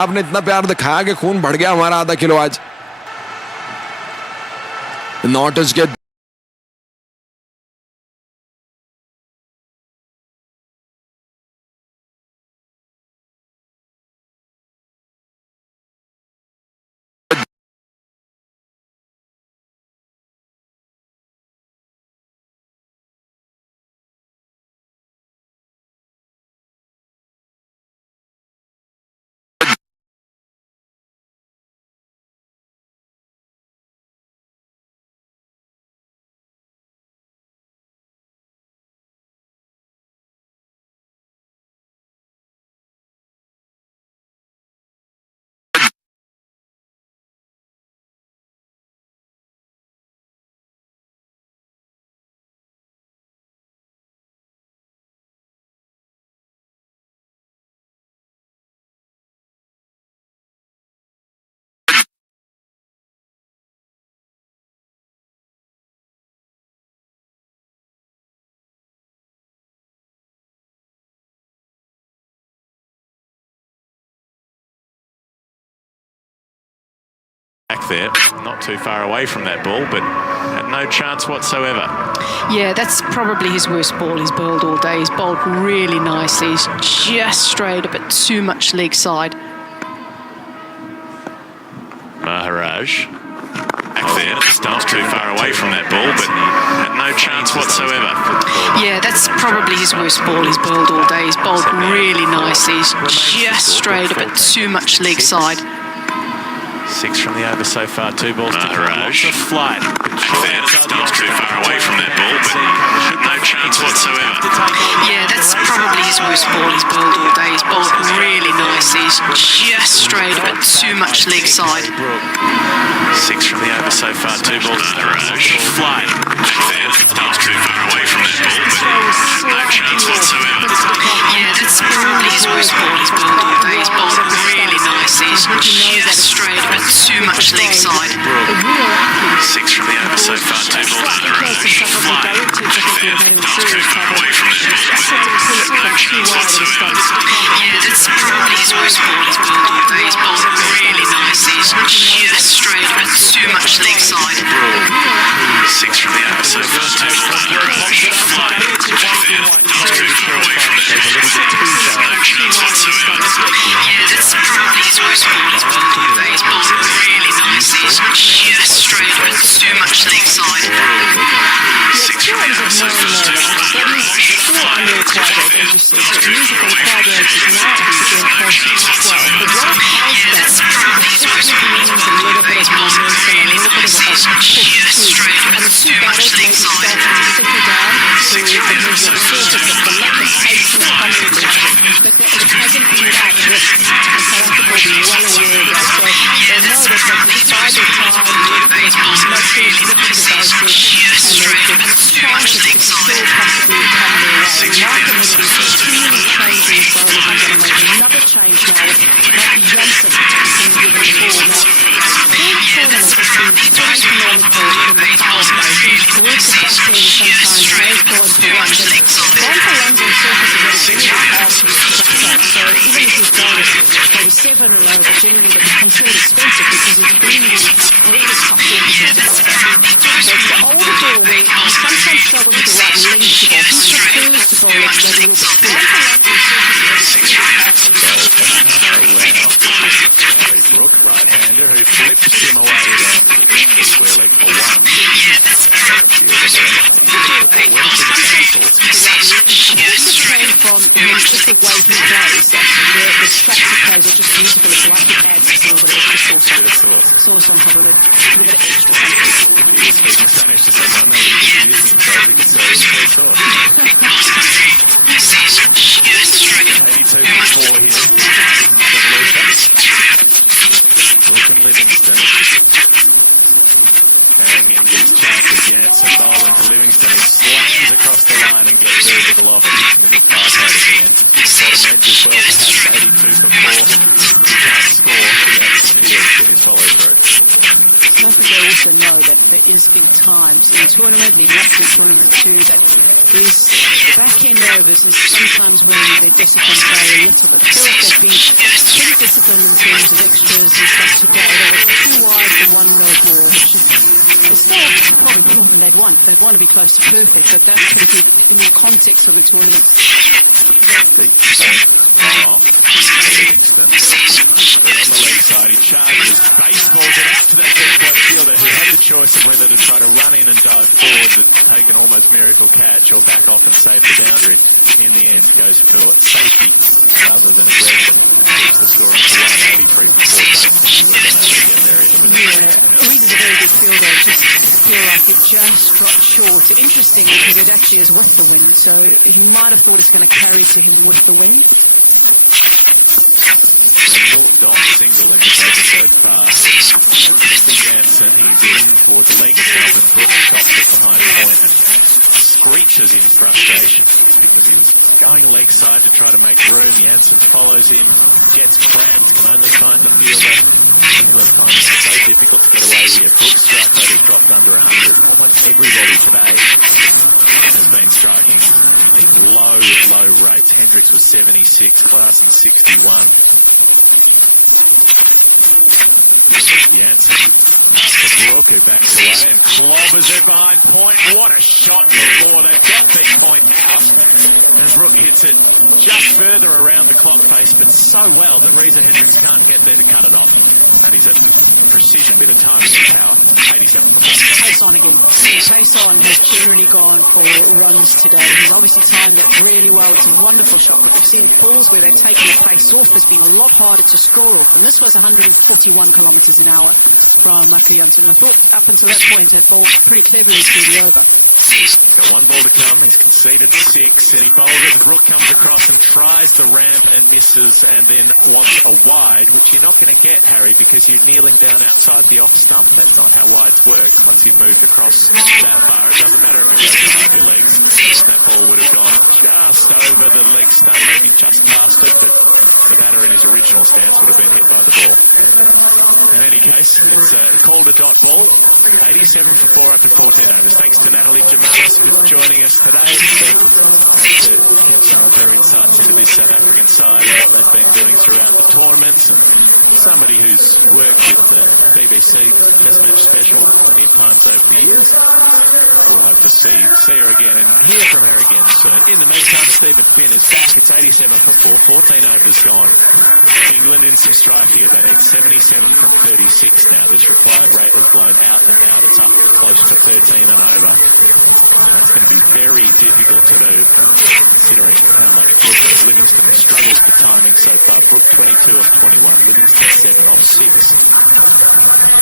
आपने इतना प्यार दिखाया कि खून बढ़ गया हमारा आधा किलो आज। नॉटिस के back there, not too far away from that ball, but had no chance whatsoever. Yeah, that's probably his worst ball he's bowled all day. He's bowled really nicely. He's just strayed a bit too much leg side. Maharaj. Back there, not too far away from that ball, but had no chance whatsoever. Yeah, that's probably his worst ball he's bowled all day. He's bowled really nicely. He's just strayed a bit too much leg side. 6 from the over so far, 2 balls to Maharaj. Lots of flight. Not too far away from that ball, but no chance whatsoever. Yeah, that's probably his worst ball he's bowled all day. He's bowled really nicely. He's just strayed a bit too much leg side. 6 from the over so far, 2 balls to Maharaj. Flight. Not too far away from that ball, but no chance whatsoever. Yeah, that's probably his worst ball he's bowled all day. He's bowled really nicely. He's just strayed a bit too much leg side. 6 from the over so far, 2 balls to Maharaj. Flight. Not too far away from that ball, but no chance whatsoever. Yeah, that's probably his worst ball he's bowled all day. He's bowled really nicely. He's just strayed a bit too much leg side. 6 from the over so far, 2 balls to Maharaj. Flight. Not too far away from that ball, no chance whatsoever. Yeah, that's probably his worst ball he's bowled all day. He's bowled really nicely. He's just strayed a bit too much leg side. 6 from the over so far, 2 balls to Maharaj. Flight. Not too far away from that ball, no chance whatsoever. Yeah, that's probably his worst ball he's bowled all day. He's bowled really nicely. He's just strayed a bit too much leg side. 6 from the over so far, 2 balls to Maharaj. Flight. Yeah, that's probably his worst ball he's bowled all day. He's bowled really nicely. He's just strayed a bit too much leg side. 6 from the over so far, 2 balls to Maharaj. Another change now with Matthew Johnson giving the ball. Yeah, that's probably his worst ball he's bowled all day. He's bowled really nicely. He's just strayed a bit too much leg side. One for ones on surface is very hard to back so even if he's going maybe 7 and over, generally it's considered expensive because he's really tough surfaces to bowl. So it's the older ball where he sometimes struggles with the right length to bowl. He prefers to bowl at that little bit spin. Brooke, right-hander, who flips him away the square leg for 1. From just the way he plays, actually, the structure plays are just beautiful. It's like it adds a little bit of extra sauce on top of it, a little bit of extra something. If he was speaking Spanish to someone, he could use himself, he could say it's sauce. 82 for 4 here. Brooke and Livingston. Carrying in his chance again, some bowling to Livingston. He slams across the line and gets very little of it. He's going to be fast out in the end. Bottom edge as well, perhaps 82 for 4. He can't score. That's the field in his follow through. I think they also know that there is big times in the tournament, leading up to the tournament too, that these back-end overs is sometimes when their discipline vary a little bit. I feel like they've been pretty disciplined in terms of extras and stuff today. They were 2 wide for 1 no ball, which is still probably more than they'd want. They'd want to be close to perfect, but that's pretty good in the context of the tournament. Deep point off Livingston. But on the leg side, he charges, baseballs it out to that deep point fielder who had the choice of whether to try to run in and dive forward to take an almost miracle catch or back off and save the boundary. In the end, goes for safety rather than aggression. Keeps the score on to 1, 83 for 4. Don't think he would have been able to get there even with Reed is a very good fielder. Just feel like it just dropped short. Interesting because it actually is with the wind, so you might have thought it's going to carry to him with the wind. Don't single in this over so far. Jansen, he's in towards the leg stump and Brooks chops it behind point and screeches in frustration because he was going leg side to try to make room. Jansen follows him, gets cramped, can only find the fielder. England finding it so difficult to get away here. Brooks' strike rate has dropped under 100. Almost everybody today has been striking these low rates. Hendricks was 76, Klaasen 61. Jansen to Brooke, who backs away and clobbers it behind point. What a shot before they've got big point out. And Brooke hits it just further around the clock face, but so well that Reza Hendricks can't get there to cut it off. That is a precision bit of timing and power. 87 for 4. Pace on again. Pace on has generally gone for runs today. He's obviously timed it really well. It's a wonderful shot, but we've seen balls where they've taken the pace off has been a lot harder to score off. And this was 141 kilometres an hour from Marco Jansen. I thought up until that point had bowled pretty cleverly through the over. He's got 1 ball to come. He's conceded 6 and he bowls it. And Brooke comes across and tries the ramp and misses and then wants a wide, which you're not going to get, Harry, because you're kneeling down outside the off stump. That's not how wides work. Once you've moved across that far, it doesn't matter if it goes behind your legs. That ball would have gone just over the leg stump, maybe just past it, but the batter in his original stance would have been hit by the ball. In any case, it's called a dot ball. 87 for 4 after 14 overs. Thanks to Natalie Jamalis for joining us today. Great to get some of her insights into this South African side and what they've been doing throughout the tournaments. And somebody who's worked with the BBC Test Match Special plenty of times over the years. We'll hope to see her again and hear from her again soon. In the meantime, Stephen Finn is back. It's 87 for 4. 14 overs gone. England in some strife here. They need 77 from 36 now. This required rate has blown out and out. It's up close to 13 and over. And that's going to be very difficult to do, considering how much Brooke and Livingston have struggled for timing so far. Brooke 22 off 21. Livingston 7 off 6.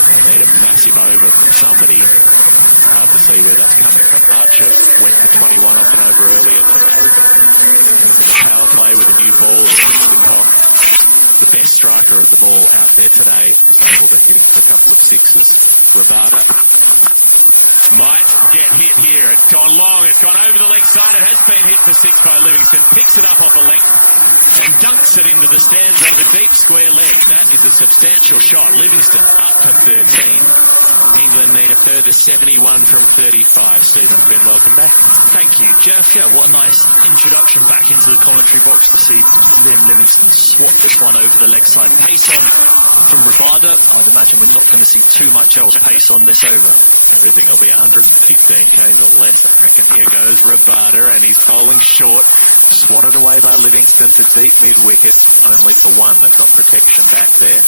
They need a massive over from somebody. It's hard to see where that's coming from. Archer went for 21 off and over earlier today. He was in a power play with a new ball and kicked the cock. The best striker of the ball out there today was able to hit him for a couple of sixes. Rabada might get hit here. It's gone long. It's gone over the leg side. It has been hit for 6 by Livingston. Picks it up off a length and dunks it into the stands over deep square leg. That is a substantial shot. Livingston up to 13. England need a further 71 from 35. Stephen Finn, welcome back. Thank you, Jeff. Yeah, what a nice introduction back into the commentary box to see Liam Livingston swat this one over the leg side. Pace on from Rabada. I'd imagine we're not going to see too much else pace on this over. Everything will be 115 k's or less, I reckon. Here goes Rabada, and he's bowling short. Swatted away by Livingston to deep mid-wicket, only for 1. They've got protection back there.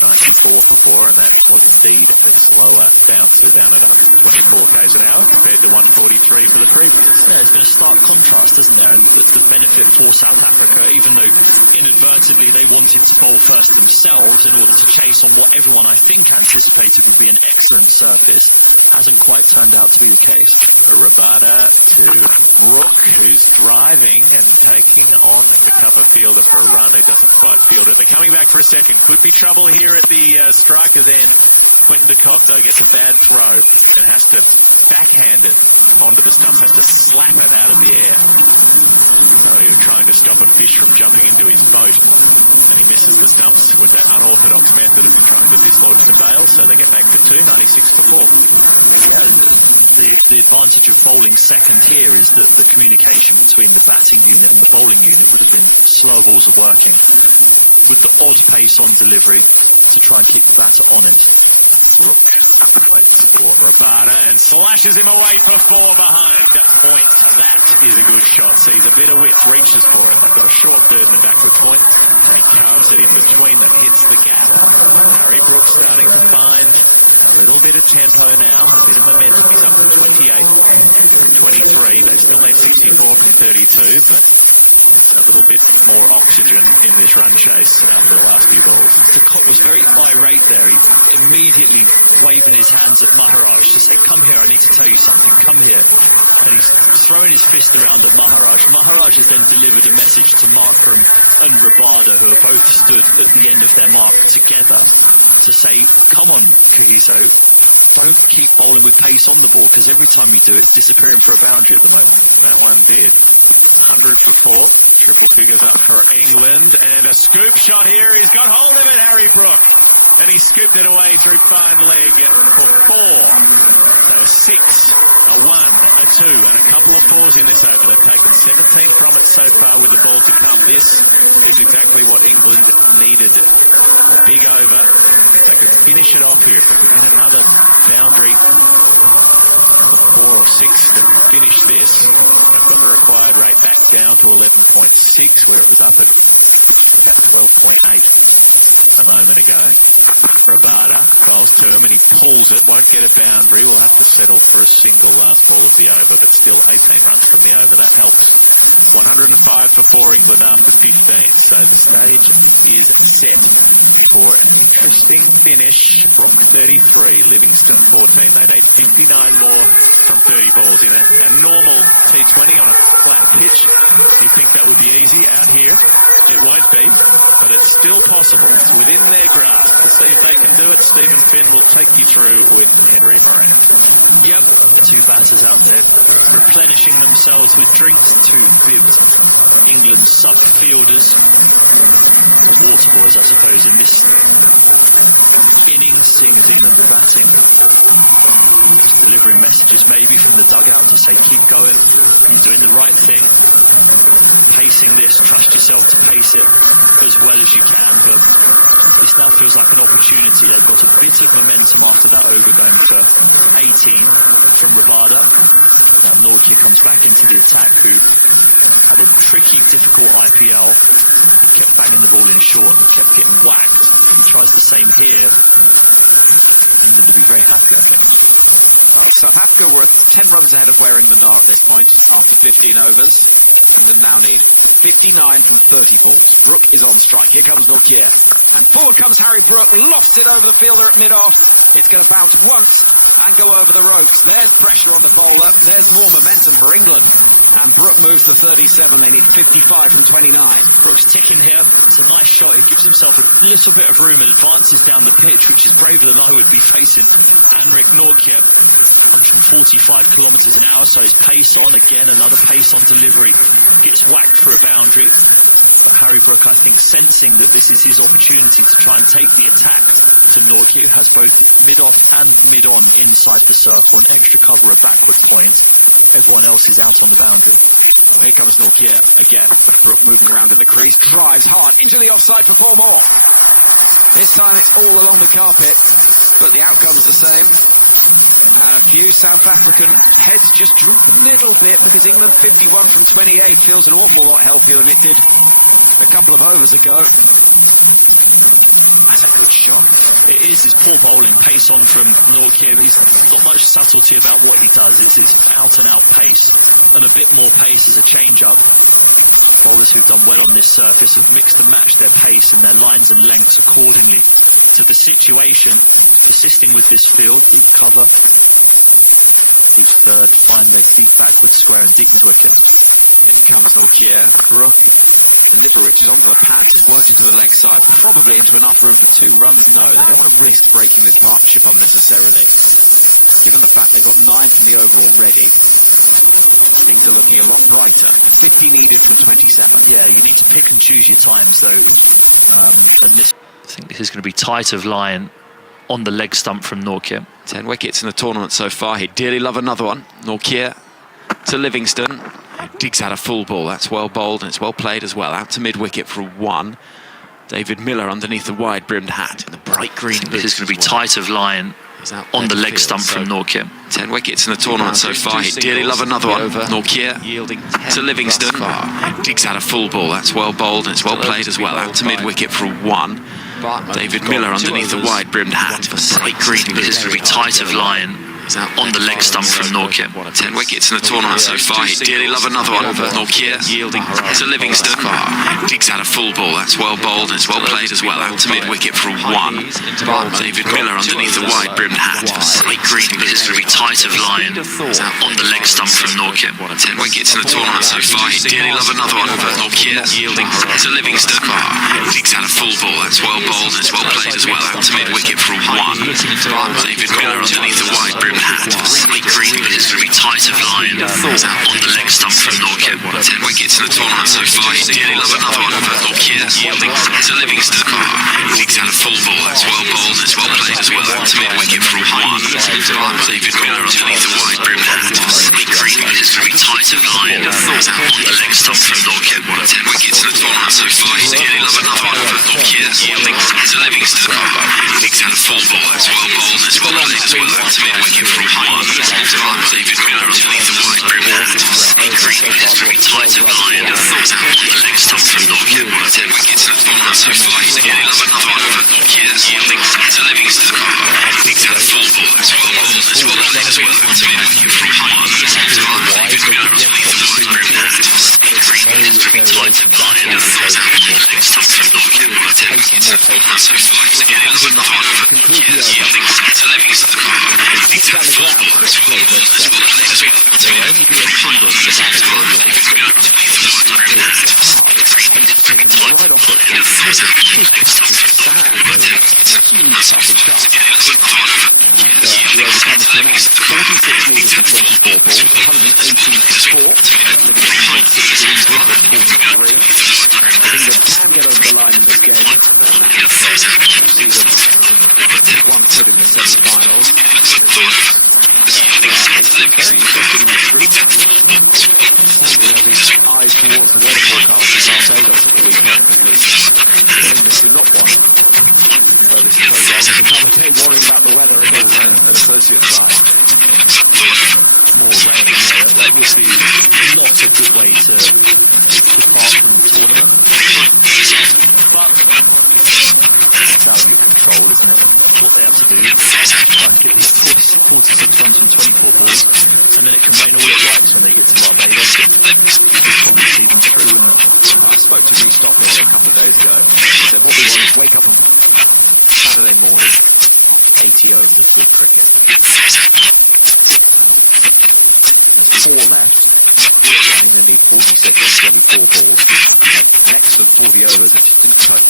94 for 4, and that was indeed a slower bouncer down at 124 k's an hour compared to 143 for the previous. Yeah, there's been a stark contrast, isn't there? And the benefit for South Africa, even though inadvertently they wanted to bowl first themselves in order to chase on what everyone I think anticipated would be an excellent surface, hasn't quite turned out to be the case. Rabada to Brooke, who's driving and taking on the cover fielder for a run, who doesn't quite field it. They're coming back for a second. Could be trouble here at the striker's end. Quinton de Kock, though, gets a bad throw and has to backhand it onto the stumps, has to slap it out of the air. So he was trying to stop a fish from jumping into his boat. And he misses the stumps with that unorthodox method of trying to dislodge the bail, so they get back to 2, 96 for 4. Yeah, the advantage of bowling second here is that the communication between the batting unit and the bowling unit would have been slow balls are working with the odd pace on delivery to try and keep the batter honest. Brook waits for Rabada and slashes him away for 4 behind point. That is a good shot. Sees a bit of width, reaches for it. They've got a short third and a backward point, and he carves it in between them, hits the gap. Harry Brook starting to find a little bit of tempo now, a bit of momentum. He's up to 28 from 23. They still need 64 from 32, but there's a little bit more oxygen in this run chase after the last few balls. Ducott was very irate there. He immediately waving his hands at Maharaj to say, come here, I need to tell you something, come here. And he's throwing his fist around at Maharaj. Maharaj has then delivered a message to Markram and Rabada, who are both stood at the end of their mark together, to say, come on, Kagiso, don't keep bowling with pace on the ball, because every time you do, it's disappearing for a boundary at the moment. That one did. 100 for 4. Triple figures up for England. And a scoop shot here. He's got hold of it, Harry Brook. And he scooped it away through fine leg for 4. So a 6, a 1, a 2, and a couple of 4s in this over. They've taken 17 from it so far with the ball to come. This is exactly what England needed. A big over. They could finish it off here. If they could get another boundary, another 4 or 6 to finish this. They've got the required rate back down to 11.6, where it was up at about 12.8 a moment ago. Rabada bowls to him and he pulls it, won't get a boundary. We'll have to settle for a single last ball of the over, but still 18 runs from the over. That helps. 105 for 4 England after 15. So the stage is set for an interesting finish. Brook 33, Livingston 14. They need 59 more from 30 balls in a normal T20 on a flat pitch. You think that would be easy out here? It won't be, but it's still possible. It's within their grasp. To see if they can do it, Stephen Finn will take you through with Henry Moran. Yep, 2 batters out there replenishing themselves with drinks. 2 bibs, England's sub-fielders, or water boys, I suppose, in this innings, seeing as England are batting. Just delivering messages maybe from the dugout to say, keep going, you're doing the right thing. Pacing this, trust yourself to pace it as well as you can, but this now feels like an opportunity. They've got a bit of momentum after that over going for 18 from Rabada. Now Nortje comes back into the attack, who had a tricky, difficult IPL. He kept banging the ball in short and kept getting whacked. If he tries the same here, England will be very happy, I think. Well, South Africa were 10 runs ahead of where England are at this point after 15 overs. England now need 59 from 30 balls. Brook is on strike. Here comes Nortje. And forward comes Harry Brook. Lofts it over the fielder at mid-off. It's going to bounce once and go over the ropes. There's pressure on the bowler. There's more momentum for England. And Brook moves to 37. They need 55 from 29. Brook's ticking here. It's a nice shot. He gives himself a little bit of room and advances down the pitch, which is braver than I would be facing Anrik Nortje. 145 kilometres an hour, so it's pace on again. Another pace on delivery. Gets whacked for a boundary. But Harry Brook, I think, sensing that this is his opportunity to try and take the attack to Nortje, who has both mid-off and mid-on inside the circle, an extra cover, a backward point. Everyone else is out on the boundary. Well, here comes Nortje again. Brook moving around in the crease, drives hard into the offside for 4 more. This time it's all along the carpet, but the outcome's the same. And a few South African heads just droop a little bit, because England 51 from 28 feels an awful lot healthier than it did a couple of overs ago. That's a good shot. It is his poor bowling, pace on from Nortje. He's not much subtlety about what he does. It's out and out pace, and a bit more pace as a change-up. Bowlers who've done well on this surface have mixed and matched their pace and their lines and lengths accordingly to the situation. Persisting with this field, deep cover, deep third, find their deep backward square and deep mid-wicket. In comes Nortje. Brook, Liberich is onto the pads, is working to the leg side, probably into enough room for 2 runs. No, they don't want to risk breaking this partnership unnecessarily. Given the fact they've got 9 from the over already, things are looking a lot brighter. 50 needed from 27. Yeah, you need to pick and choose your times, though. And this, I think this is going to be tight of line on the leg stump from Nortje. 10 wickets in the tournament so far. He'd dearly love another one. Nortje to Livingston. Digs out a full ball. That's well bowled and it's well played as well. Out to mid-wicket for 1. David Miller underneath the wide-brimmed hat in the bright green. This is going to be tight of line on the leg stump from Nortje. 10 wickets in the tournament so far. He'd dearly love another one. Nortje yielding to Livingston. Digs out a full ball. That's well bowled and it's well played as well. Out to mid-wicket for 1. David Miller underneath the wide-brimmed hat. Bright green. This is going to be tight of line on the leg stump from Nortje. 10 wickets in the tournament so far. He'd dearly love another one. Nortje yielding to Livingston. Digs out a full ball. That's well bowled and it's well played as well. Out to mid-wicket for 1. David Miller underneath the wide-brimmed hat. Bright green. This is going to be tight of line on the leg stump from Nortje. 10 wickets in the tournament so far. He'd dearly love another one. Nortje yielding to Livingston. Digs out a full ball. That's well bowled and it's well played as well. Out to mid-wicket for 1. David Miller underneath the wide-brimmed hat. Bright green. This is going to be tight of line on the leg stump from Nortje. 10 wickets in the tournament so far. He'd dearly love another one. Nortje yielding to Livingston. Digs out a full ball. That's well bowled and it's well played as well. Out to mid-wicket for 1. David Miller underneath the wide-brimmed hat. Bright green. This is going to be tight of line on the leg stump from Nortje. 10 wickets in the tournament so far. He'd dearly love another one. Nortje yielding to Livingston. Digs out a full ball. That's well bowled and it's well played as well. Out to mid-wicket for 1. David Miller underneath the wide-brimmed hat. Bright green. This is going to be tight of line on the leg stump from Nortje. 10 wickets in the tournament so far. He'd dearly love another one. Nortje yielding to Livingston. Digs out a full ball. That's well bowled and it's well played as well. Out to mid-wicket for 1. David Miller underneath the wide-brimmed hat. Green. This is going to be tight of line on the leg stump from Nortje. 10 wickets in the tournament so far. He'd dearly love another one. Nortje yielding to Livingston. Digs out a full ball. That's well bowled and it's well played as well. Out to mid-wicket for 1. David Miller underneath the wide-brimmed hat. Right off it. It's a big sand. It's a huge puffy shot. And the over comes to an end. 46 metres from 24 balls, 118 for 4. Livingston 16 for 43. I think they can get over the line in this game. And we'll see them with 1 foot in the semi-finals. Very interesting. Eyes towards the weather forecast in Barbados at the weekend because they do not want where this goes on. There's another day worrying about the weather against an associate side. More rain, that would be not a good way to depart from the tournament. But it's out of your control, isn't it? What they have to do is try and get these 46 runs from 24 balls, and then it can rain all it likes when they get to Barbados. You'll probably see them through, wouldn't it? I spoke to Lee Stockdale a couple of days ago. He said, what we want is wake up on Saturday morning after 80 overs of good cricket. There's 4 left. I think they need 46 and 24 balls. An excellent 40 overs, which didn't take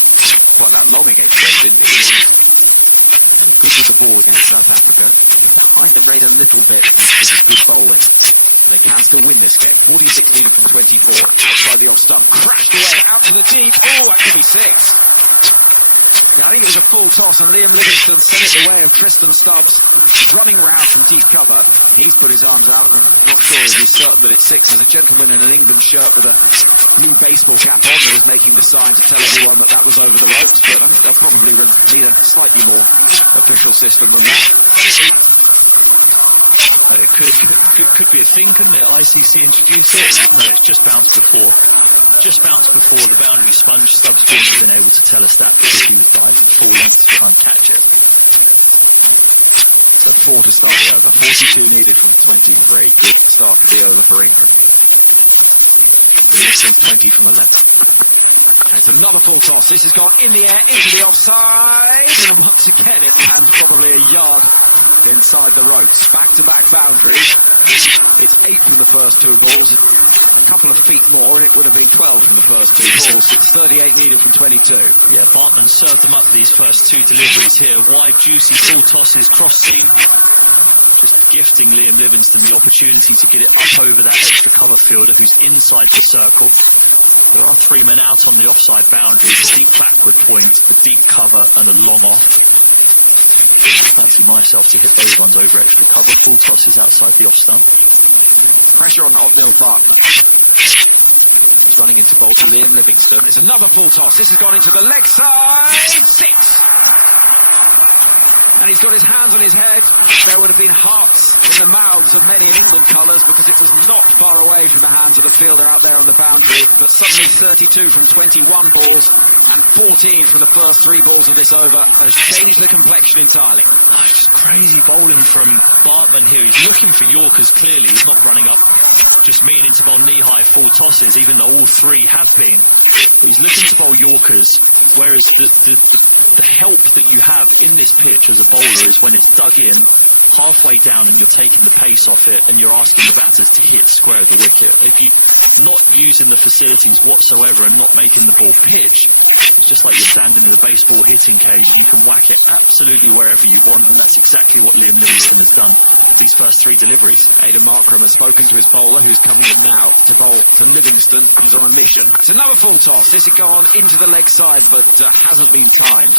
quite that long against West Indies. They were good with the ball against South Africa. They're behind the rate a little bit because of good bowling. They can still win this game. 46 needed from 24. Outside the off stump. Crashed away out to the deep. Oh, that could be 6. Now, I think it was a full toss, and Liam Livingston sent it the way of Tristan Stubbs, running round from deep cover. He's put his arms out, and I'm not sure if he's certain that it's 6. There's a gentleman in an England shirt with a blue baseball cap on that is making the sign to tell everyone that that was over the ropes, but I think they'll probably need a slightly more official system than that. It could be a thing, couldn't it? ICC introduced it. No, it's just bounced before. Just bounced before the boundary sponge. Stubbs wouldn't have been able to tell us that because he was diving full length to try and catch it. So 4 to start the over. 42 needed from 23. Good start to the over for England. Livingston's 20 from 11. And it's another full toss. This has gone in the air, into the offside. And once again, it lands probably a yard inside the ropes. Back-to-back boundaries. It's 8 from the first 2 balls. A couple of feet more, and it would have been 12 from the first 2 balls. It's 38 needed from 22. Yeah, Bartman served them up these first 2 deliveries here. Wide, juicy, full tosses, cross seam. Just gifting Liam Livingston the opportunity to get it up over that extra cover fielder who's inside the circle. There are 3 men out on the offside boundary, a deep backward point, a deep cover and a long off. Fancy myself to hit those ones over extra cover. Full toss is outside the off stump. Pressure on Otniel Bartman. He's running into bowl to Liam Livingston. It's another full toss. This has gone into the leg side. 6! And he's got his hands on his head. There would have been hearts in the mouths of many in England colours because it was not far away from the hands of the fielder out there on the boundary. But suddenly 32 from 21 balls and 14 from the first 3 balls of this over has changed the complexion entirely. Oh, it's just crazy bowling from Bartman here. He's looking for Yorkers clearly. He's not running up just meaning to bowl knee-high full tosses, even though all 3 have been. But he's looking to bowl Yorkers, whereas the help that you have in this pitch as a bowler is when it's dug in halfway down and you're taking the pace off it and you're asking the batters to hit square of the wicket. If you're not using the facilities whatsoever and not making the ball pitch, it's just like you're standing in a baseball hitting cage and you can whack it absolutely wherever you want, and that's exactly what Liam Livingston has done these first 3 deliveries. Aidan Markram has spoken to his bowler, who's coming in now to bowl to Livingston, who's on a mission. It's another full toss. This will go on into the leg side, but hasn't been timed.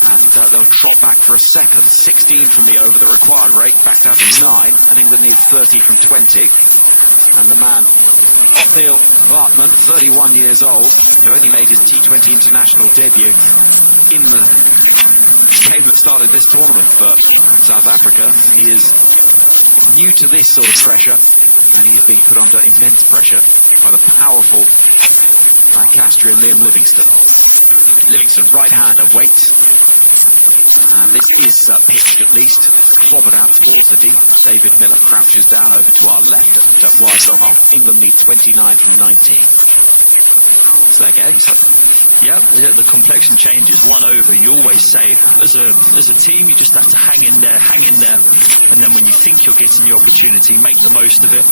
And they'll trot back for a second. 16 from the over, the required rate, back down to 9, and England needs 30 from 20. And the man, Otniel Bartman, 31 years old, who only made his T20 international debut in the game that started this tournament for South Africa. He is new to this sort of pressure, and he is being put under immense pressure by the powerful Lancastrian Liam Livingston. Livingston, right-hander, waits. And this is pitched at least. It's clobbered out towards the deep. David Miller crouches down over to our left at wide long off. England need 29 from 19. It's their game. So yeah, the complexion changes. 1 over, you always say, as a team, you just have to hang in there, and then when you think you're getting your opportunity, make the most of it.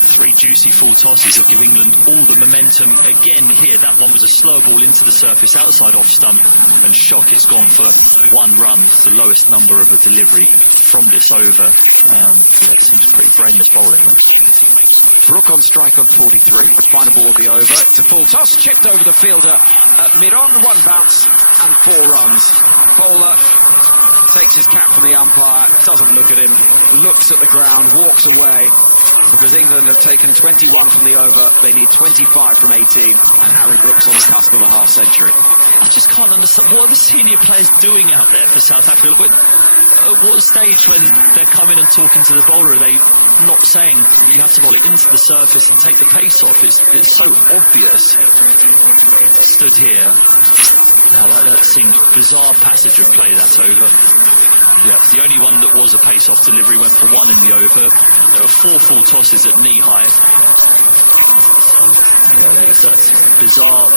3 juicy full tosses have given England all the momentum again here. That one was a slow ball into the surface outside off stump, and shock, it's gone for 1 run, the lowest number of a delivery from this over. It seems pretty brainless bowling. Brook on strike on 43. Final ball of the over. It's a full toss, chipped over the fielder at mid-on, 1 bounce and 4 runs. Bowler takes his cap from the umpire, doesn't look at him, looks at the ground, walks away, because England have taken 21 from the over. They need 25 from 18, and Harry Brook's on the cusp of a half century. I just can't understand, what are the senior players doing out there for South Africa? At what stage, when they're coming and talking to the bowler, are they not saying you have to bowl it into the surface and take the pace off? It's so obvious. Stood here. Now that seemed bizarre passage of play, that over. Yeah, the only one that was a pace-off delivery went for 1 in the over. There were 4 full tosses at knee-high. Yeah, it's that bizarre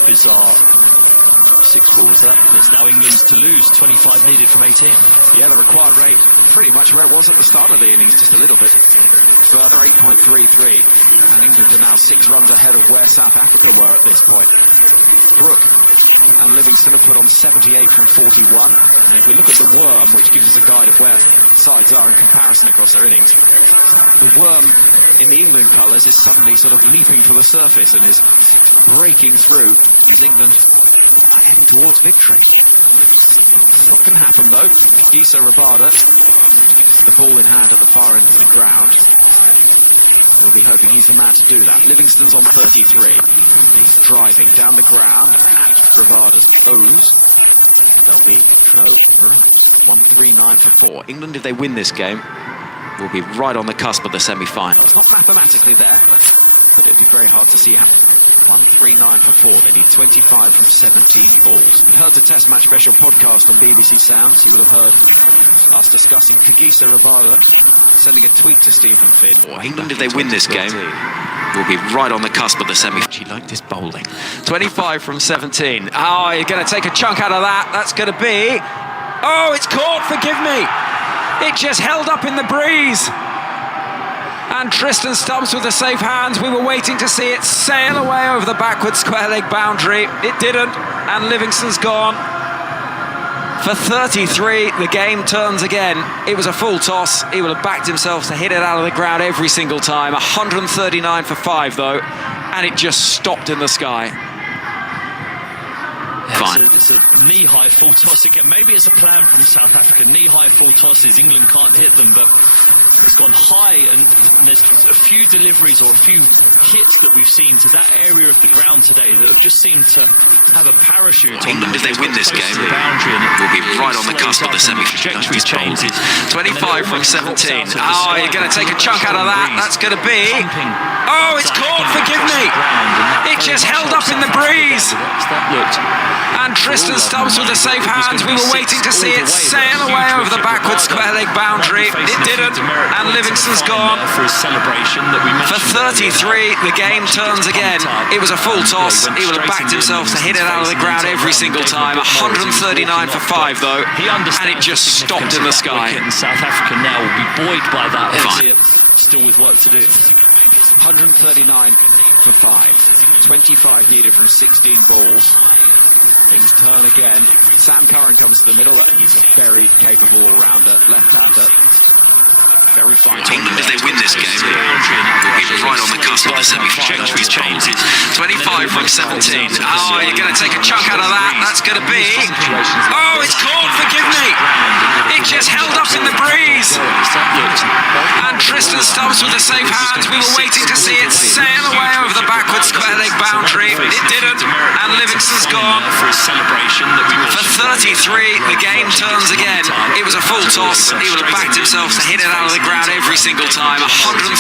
6 balls that. And it's now England's to lose. 25 needed from 18. Yeah, the required rate pretty much where it was at the start of the innings, just a little bit further, 8.33. And England are now 6 runs ahead of where South Africa were at this point. Brook and Livingston have put on 78 from 41. And if we look at the worm, which gives us a guide of where sides are in comparison across their innings, the worm in the England colours is suddenly sort of leaping to the surface and is breaking through as England are heading towards victory. What can happen though? Gisa Rabada, the ball in hand at the far end of the ground. We'll be hoping he's the man to do that. Livingston's on 33. He's driving down the ground at Rabada's toes. There'll be no right. 139 for 4. England, if they win this game, will be right on the cusp of the semi-finals. Not mathematically there, but it'd be very hard to see how. 139 for 4. They need 25 from 17 balls. You heard the Test Match Special podcast on BBC Sounds. You will have heard us discussing Kagiso Rabada sending a tweet to Stephen Finn. England, if they win this game, will be right on the cusp of the semi. She liked his bowling. 25 from 17. Oh, you're going to take a chunk out of that. That's going to be... Oh, it's caught, forgive me. It just held up in the breeze. And Tristan Stubbs with the safe hands. We were waiting to see it sail away over the backward square leg boundary. It didn't, and Livingston's gone. For 33, the game turns again. It was a full toss. He will have backed himself to hit it out of the ground every single time. 139 for 5, though. and it just stopped in the sky. Fine. It's a knee-high full toss again. Maybe it's a plan from South Africa. Knee-high full tosses. England can't hit them, but it's gone high, and there's a few deliveries or a few hits that we've seen to that area of the ground today that have just seemed to have a parachute. England, if they win this game, will be right on the cusp of the semi-trajectory changes. 25 from 17. Oh, you're going to take a chunk out of that. That's going to be... Oh, it's caught, forgive me. It just held up in the breeze. And Tristan Stubbs with the safe hands. We were waiting to see it sail away over the backward square leg boundary. It didn't, and Livingston's gone. For his celebration that we For 33, the game turns again. It was a full toss. He would have backed himself to hit it out of the ground every single time. 139 for 5 though, and it just stopped in the sky. South Africa now will be buoyed by that. Still with work to do. 139 for 5. 25 needed from 16 balls. Things turn again. Sam Curran comes to the middle. He's a very capable all-rounder, left-hander. Very fine. England, if they win this game, will be right on the cusp of the semi-trajectory changes. 25 from 17. Oh, you're going to take a chunk out of that. That's going to be... Oh, it's caught, forgive me. It just held up in the breeze. And Tristan Stubbs with the safe hands. We were waiting to see it sail away over the backward square leg boundary. It didn't, and Livingston's gone. For his celebration that we For 33, the game turns again. It was a full toss. He would have backed himself to hit it out of the ground every single time. 139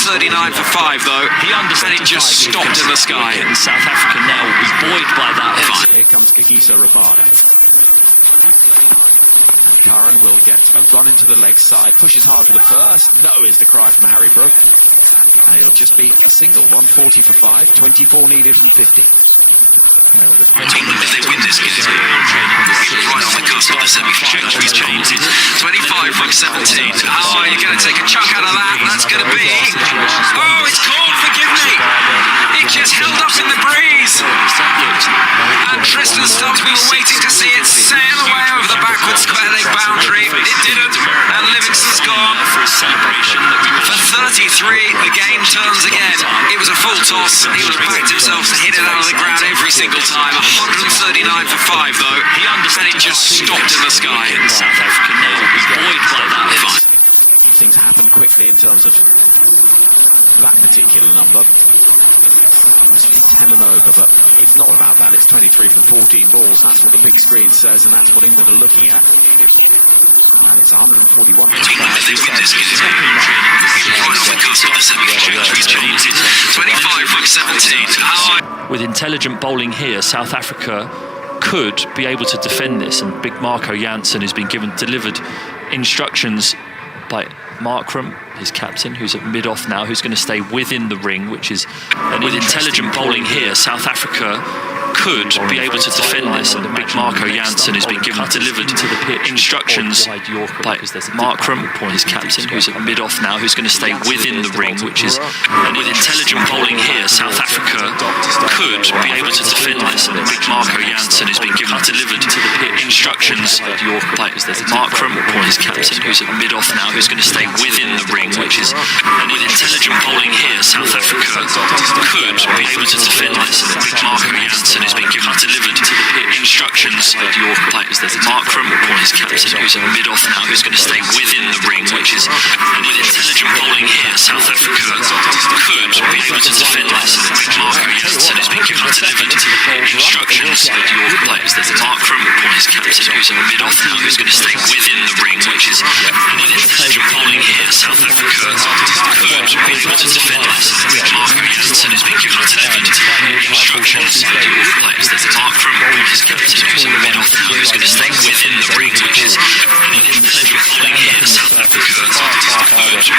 for 5 though, and it just stopped in the sky. And South Africa now will be buoyed by that. Here comes Kagiso Rabada. Curran will get a run into the leg side, pushes hard for the first. No is the cry from Harry Brook. And it'll just be a single. 140 for 5, 24 needed from 50. England, if they win this game, will be right on the cusp of the semi-trajectory changes. 25 from 17. Oh, you're going to take a chunk out of that. That's going to be... Oh, it's caught, forgive me. It just held up in the breeze. And Tristan Stubbs, we were waiting to see it sail away over the backward square leg boundary. It didn't, and Livingston's gone. For his celebration that we For 33, the game turns again. It was a full toss. He would have backed himself to hit it out of the ground every single time. 139 for 5 though, and it just stopped in the sky. South Africa now will be buoyed by that. Things happen quickly in terms of that particular number. Obviously 10 and over, but it's not about that. It's 23 from 14 balls. That's what the big screen says, and that's what England are looking at. And it's 141 for 5. With intelligent bowling here, South Africa could be able to defend this, and big Marco Jansen has been delivered instructions by Markram, his captain, who's at mid-off now, who's going to stay within the ring, which is with intelligent bowling here, South Africa could be able to defend this, and big Marco Jansen has been delivered instructions by Markram, his captain, who's at mid-off now, who's going to stay within the ring, which is with intelligent bowling here, South Africa could be able to defend this, and big Marco Jansen has been delivered instructions by Markram, his captain, who's at mid-off now, who's going to stay within the ring, which is with intelligent bowling here, South Africa could be able to defend this, and big Marco Jansen has been delivered instructions by Markram, his captain, who's at mid-off now, who's going to stay within the ring, which is with intelligent bowling here, South Africa could be able to defend this, and big Marco Jansen has been delivered instructions by Markram, his captain, who's at mid-off now, who's going to stay within the ring, which is with intelligent bowling here, South Africa could be able to defend this, and big Marco Jansen has been delivered instructions players. There's Markram, his captain, who's in the middle, who's going to stay within the ring, which is intelligent bowling here, South Africa could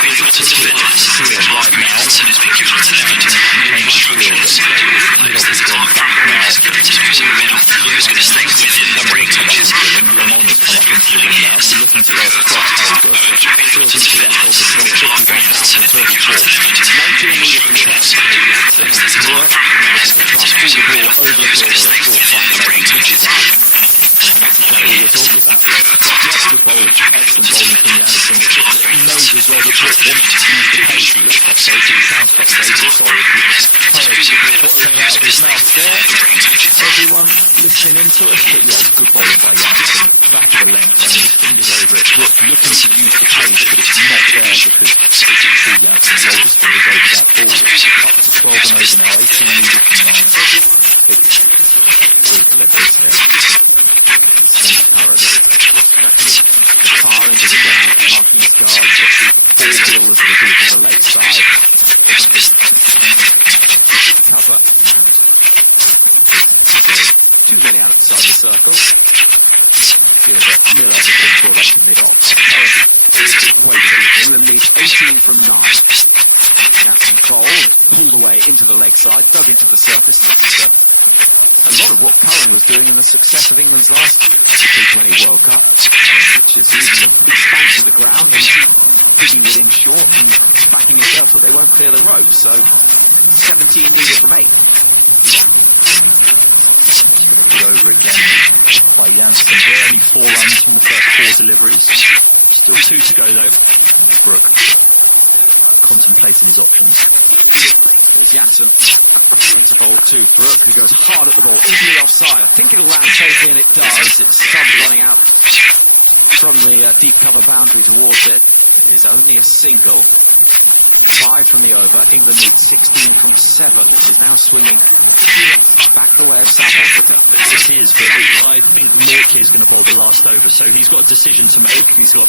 be able to defend this, and Markram Jansen has been delivered instructions players. There's Markram, his captain, who's in the middle, who's going to stay within the ring, which is intelligent bowling here, South Africa could be able to defend this, and Markram Jansen has been delivered instructions players. There's Markram, his captain, who's in the middle, who's going to stay within the ring, which is That's exactly what we're talking about. Lots of bowling, excellent bowling from Jansen. He knows his as well that Brook wants to use the pace. He looks frustrated, he sounds frustrated. Sorry if you heard what came out of his mouth there. Everyone listening into us, but yeah, good bowling by Janssen. Back of the length and his fingers over it. Brook looking to use the pace, but it's not there because Paul Janssen rolled his fingers over that ball. Up to 12 and over now, 18 needed from 9. It's really deliberate here. Far into the ground, marking his guard, gets the 4 billers of the deep on the leg side. Cover. Too many outside the circle. Feels like Miller has been brought up to mid-off. Waiting. England leads 18 from 9. Janssen bowled, pulled away into the leg side, dug into the surface. That's a lot of what Curran was doing in the success of England's last T20 World Cup, which is using a big spank to the ground and digging it in short and backing himself that they won't clear the road. So 17 needed from 8. Over again by Janssen. We're only 4 runs from the first 4 deliveries. Still 2 to go though. Brook contemplating his options. There's Janssen into bowl 2. Brook, who goes hard at the ball into the offside. I think it'll land safely, and it does. It's running out from the deep cover boundary towards it. It is only a single. 5 from the over. England needs 16 from 7. This is now swinging back the way of South Africa. It is, but I think Nortje is going to bowl the last over, so he's got a decision to make. He's got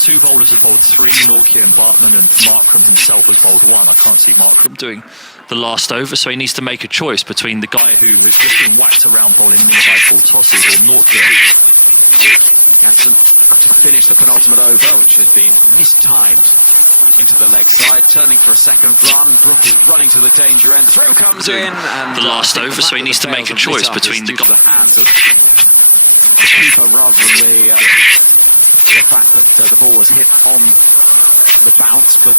2 bowlers have bowled 3, Nortje and Bartman, and Markram himself has bowled 1. I can't see Markram doing the last over, so he needs to make a choice between the guy who has just been whacked around bowling nearby ball tosses or Nortje. Janssen to finish the penultimate over, which has been mistimed into the leg side, turning for a second run. Brook is running to the danger end. Throw comes in, and the last over, so he needs to make a choice between the hands of the keeper rather than the fact that the ball was hit on the bounce, but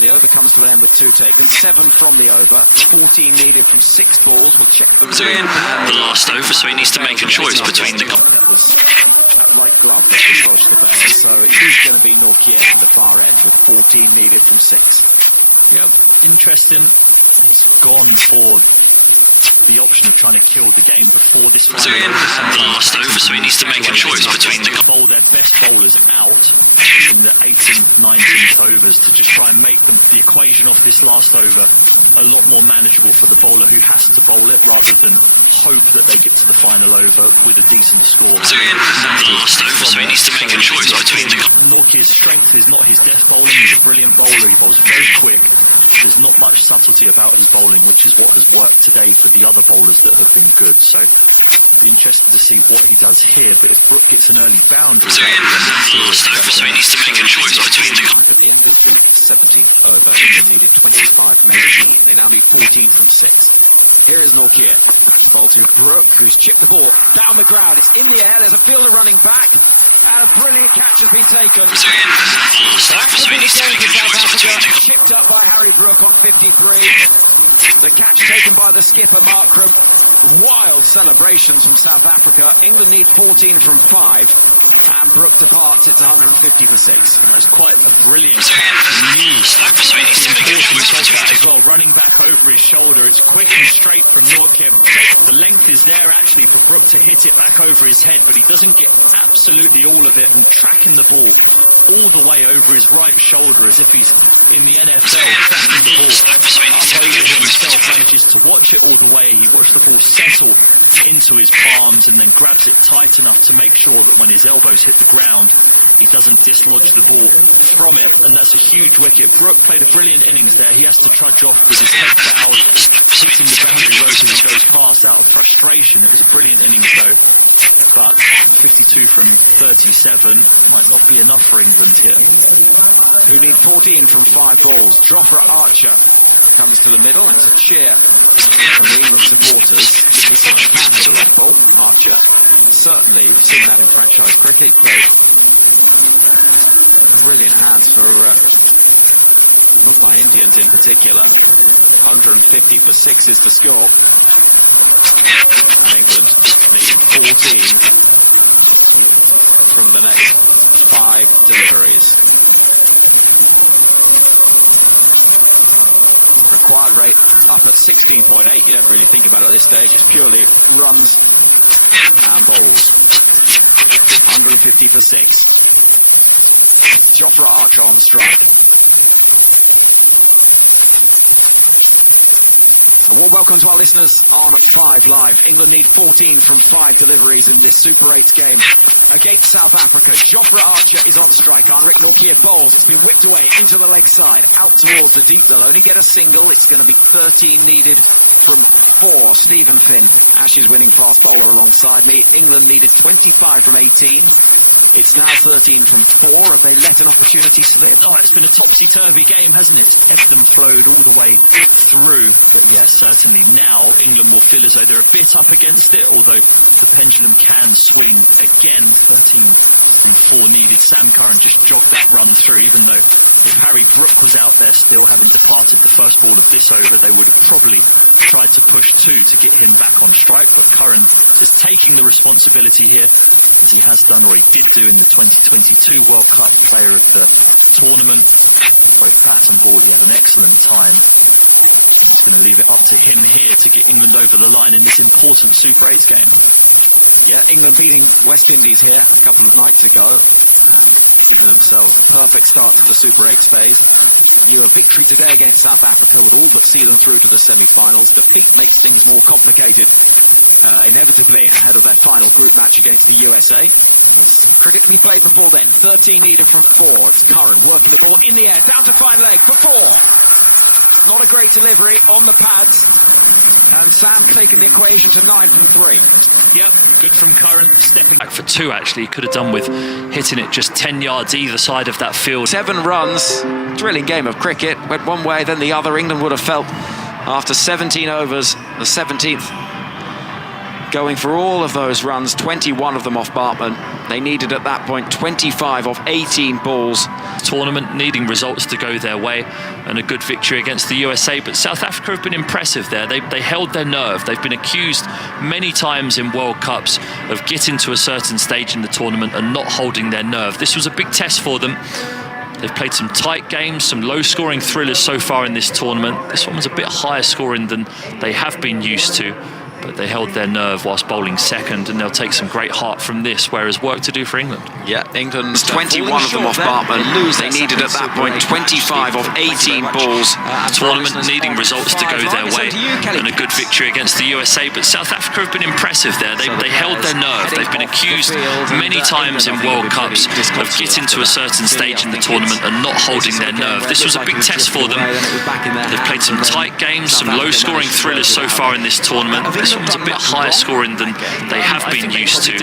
the over comes to an end with 2 taken. 7 from the over, 14 needed from 6 balls. We'll check the last over, so he needs to make a choice between the. It was that right glove that dislodged the bell, so it is going to be Nortje from the far end with 14 needed from 6. Yep, interesting. He's gone for the option of trying to kill the game before this final last over, so he needs to make a choice between the bowl their best bowlers out in the 18th, 19th overs to just try and make the equation off this last over a lot more manageable for the bowler who has to bowl it rather than hope that they get to the final over with a decent score. Last over, so he needs to make a choice between the. Nortje's strength is not his death bowling. He's a brilliant bowler. He bowls very quick. There's not much subtlety about his bowling, which is what has worked today for the other bowlers that have been good. So be interested to see what he does here. But if Brook gets an early boundary, so he needs to make a choice between the. At the end of the 17th over, England needed 25 from 18. They now need 14 from 6. Here is Nortje to bowl to Brook, who's chipped the ball down the ground. It's in the air. There's a fielder running back, and a brilliant catch has been taken. That could be the game for South Africa. Chipped up by Harry Brook on 53. The catch taken by the skipper Markram. Wild celebrations from South Africa. England need 14 from 5. And Brook departs, it's 150 for 6. That's quite a brilliant catch. That as well, running back over his shoulder. It's quick and straight from Nortje. The length is there actually for Brook to hit it back over his head, but he doesn't get absolutely all of it, and tracking the ball all the way over his right shoulder as if he's in the NFL, tracking the ball up over himself, manages to watch it all the way. He watched the ball settle into his palms and then grabs it tight enough to make sure that when his elbows hit the ground, he doesn't dislodge the ball from it, and that's a huge wicket. Brook played a brilliant innings there. He has to trudge off with his head bowed, hitting the boundary rope as he goes past out of frustration. It was a brilliant innings though, but 52 from 37 might not be enough for England here. Who need 14 from 5 balls. Jofra Archer comes to the middle. It's a cheer from the England supporters. He's such a fan of the long ball, Archer. Certainly, you've seen that in franchise cricket. He played brilliant hands for the Mumbai Indians in particular. 150 for 6 is the score. And England need 14 from the next 5 deliveries. Required rate up at 16.8. You don't really think about it at this stage. It's purely runs and bowls. 150 for 6. Jofra Archer on strike. A warm welcome to our listeners on 5 Live. England need 14 from 5 deliveries in this Super 8 game against South Africa. Jofra Archer is on strike. Henrik Nortje bowls. It's been whipped away into the leg side, out towards the deep. They'll only get a single. It's going to be 13 needed from 4. Stephen Finn, Ashes winning fast bowler alongside me. England needed 25 from 18. It's now 13 from 4. Have they let an opportunity slip? Oh, it's been a topsy-turvy game, hasn't it? It's ebbed and flowed all the way through. But yes, certainly now England will feel as though they're a bit up against it, although the pendulum can swing again. 13 from 4 needed. Sam Curran just jogged that run through, even though if Harry Brook was out there still, having departed the first ball of this over, they would have probably tried to push 2 to get him back on strike. But Curran is taking the responsibility here, as he has done, or he did do in the 2022 World Cup Player of the Tournament. Both bat and ball, he had an excellent time. He's going to leave it up to him here to get England over the line in this important Super 8 game. Yeah, England beating West Indies here a couple of nights ago, giving themselves a perfect start to the Super 8 phase. A victory today against South Africa would all but see them through to the semi-finals. Defeat makes things more complicated, inevitably ahead of their final group match against the USA. There's cricket to be played before then. 13 needed from 4. It's Curran working the ball in the air, down to fine leg for 4. Not a great delivery on the pads. And Sam taking the equation to 9 from 3. Yep, good from Curran. Stepping back for 2, actually. He could have done with hitting it just 10 yards either side of that field. 7 runs. Thrilling game of cricket. Went one way, then the other. England would have felt after 17 overs, the 17th. Going for all of those runs, 21 of them off Bartman. They needed at that point 25 of 18 balls. Tournament needing results to go their way, and a good victory against the USA. But South Africa have been impressive there. They held their nerve. They've been accused many times in World Cups of getting to a certain stage in the tournament and not holding their nerve. This was a big test for them. They've played some tight games, some low-scoring thrillers so far in this tournament. This one was a bit higher scoring than they have been used to. But they held their nerve whilst bowling second, and they'll take some great heart from this, whereas work to do for England. Yeah, England's 21 of them off Bartman. They needed at that point 25 of 18 balls. Tournament needing results to go their way, and a good victory against the USA. But South Africa have been impressive there. They held their nerve. They've been accused many times in World Cups of getting to a certain stage in the tournament and not holding their nerve. This was a big test for them. They've played some tight games, some low-scoring thrillers so far in this tournament. This one's a bit higher scoring than they have been used to.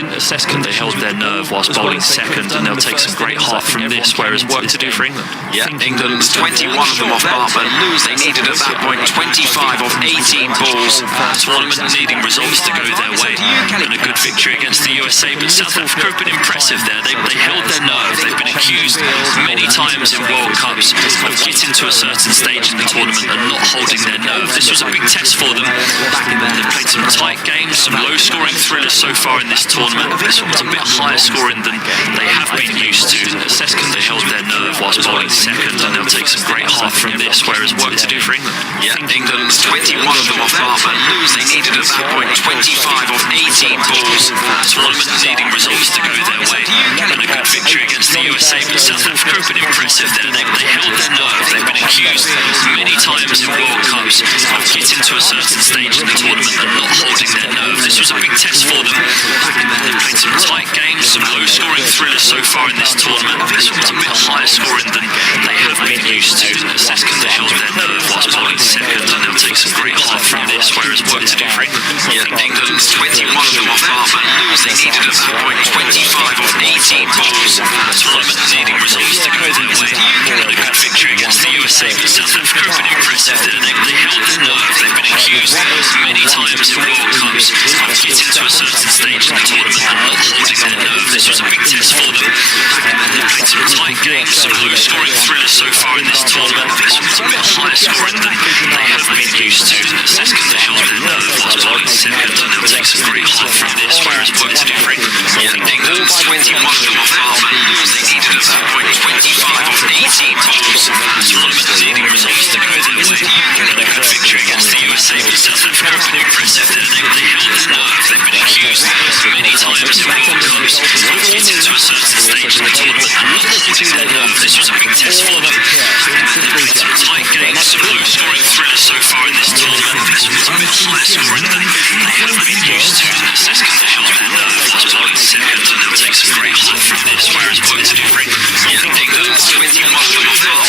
They held their nerve whilst bowling second, and they'll take some great heart from this, whereas work to do for England. Yeah, England's 21 of them off Bartman. They needed at that point 25 of 18 balls. Tournament needing results to go their way, and a good victory against the USA. But South Africa have been impressive there. They held their nerve. They've been accused many times in World Cups of getting to a certain stage in the tournament and not holding their nerve. This was a big test for them. They've played some tight games, some low-scoring thrillers so far in this tournament. This one's a bit higher scoring than they have been used to. They held their nerve whilst bowling second, and they'll take some great heart from this, whereas work to do for England. Yeah, England's 21 of them off Bartman. They needed at that point 25 of 18 balls. Tournament needing results to go their way, and a good victory against the USA. But South Africa have been impressive there. They held their nerve. They've been accused many times in World Cups of getting to a certain stage in the tournament and not holding their nerve. This was a big test for them. They've played some tight games, some low-scoring thrillers so far in this tournament. This one's a bit higher scoring than they have been used to. They held their nerve whilst bowling second, and they'll take some great heart from this, whereas work to do for England. Yeah, England's 21 of them off Bartman. They needed at that point 25 of 18 balls. Tournament needing results to go their way, and a good victory against the USA. But South Africa have been impressive there. They held their nerve. They've been accused many times in World Cups of getting to a certain stage in the tournament and not holding their nerve. This was a big test for them. They've played some tight games, some low-scoring thrillers so far in this tournament. This one's a bit higher scoring than they have been used to. They held their nerve whilst bowling second, and they'll take some great heart from this, whereas work to do for England. Yeah, England's 21 Team won them off half an hour. They needed a 0.25 off 18 totals. The tournament seeding results stick with them. The UK got a victory against the USA, but still very impressive that they held its nerve. They've been accused many times of being close to get into a certain stage of the tournament, and nonetheless they know this was a big test for them. Some tight games, some low-scoring thrillers so far in this tournament. This was a bit higher scoring than they have been used to assess conditions. Their nerve was playing second, and they'll take some great height from this, whereas work to do for England 20 won them off half an hour.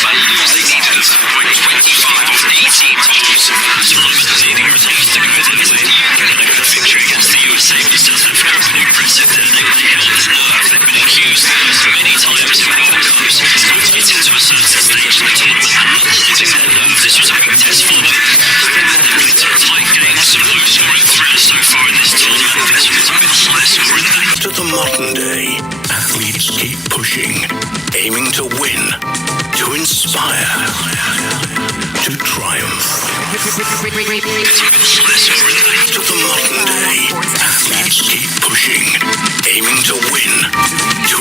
They needed a 0.25 off 18 totals. The tournament seeding results stick with them. The UK got a good victory against the USA, but still very impressive that they held its nerve. They've been accused many times of being close to get into a certain stage in the tournament, and nonetheless they know this was a big test for them. Some tight games, some low-scoring thrillers so far in this tournament. This was a bit higher scoring than To the modern day, athletes keep pushing, aiming to win, to inspire, to triumph. To the modern day, athletes keep pushing, aiming to win, to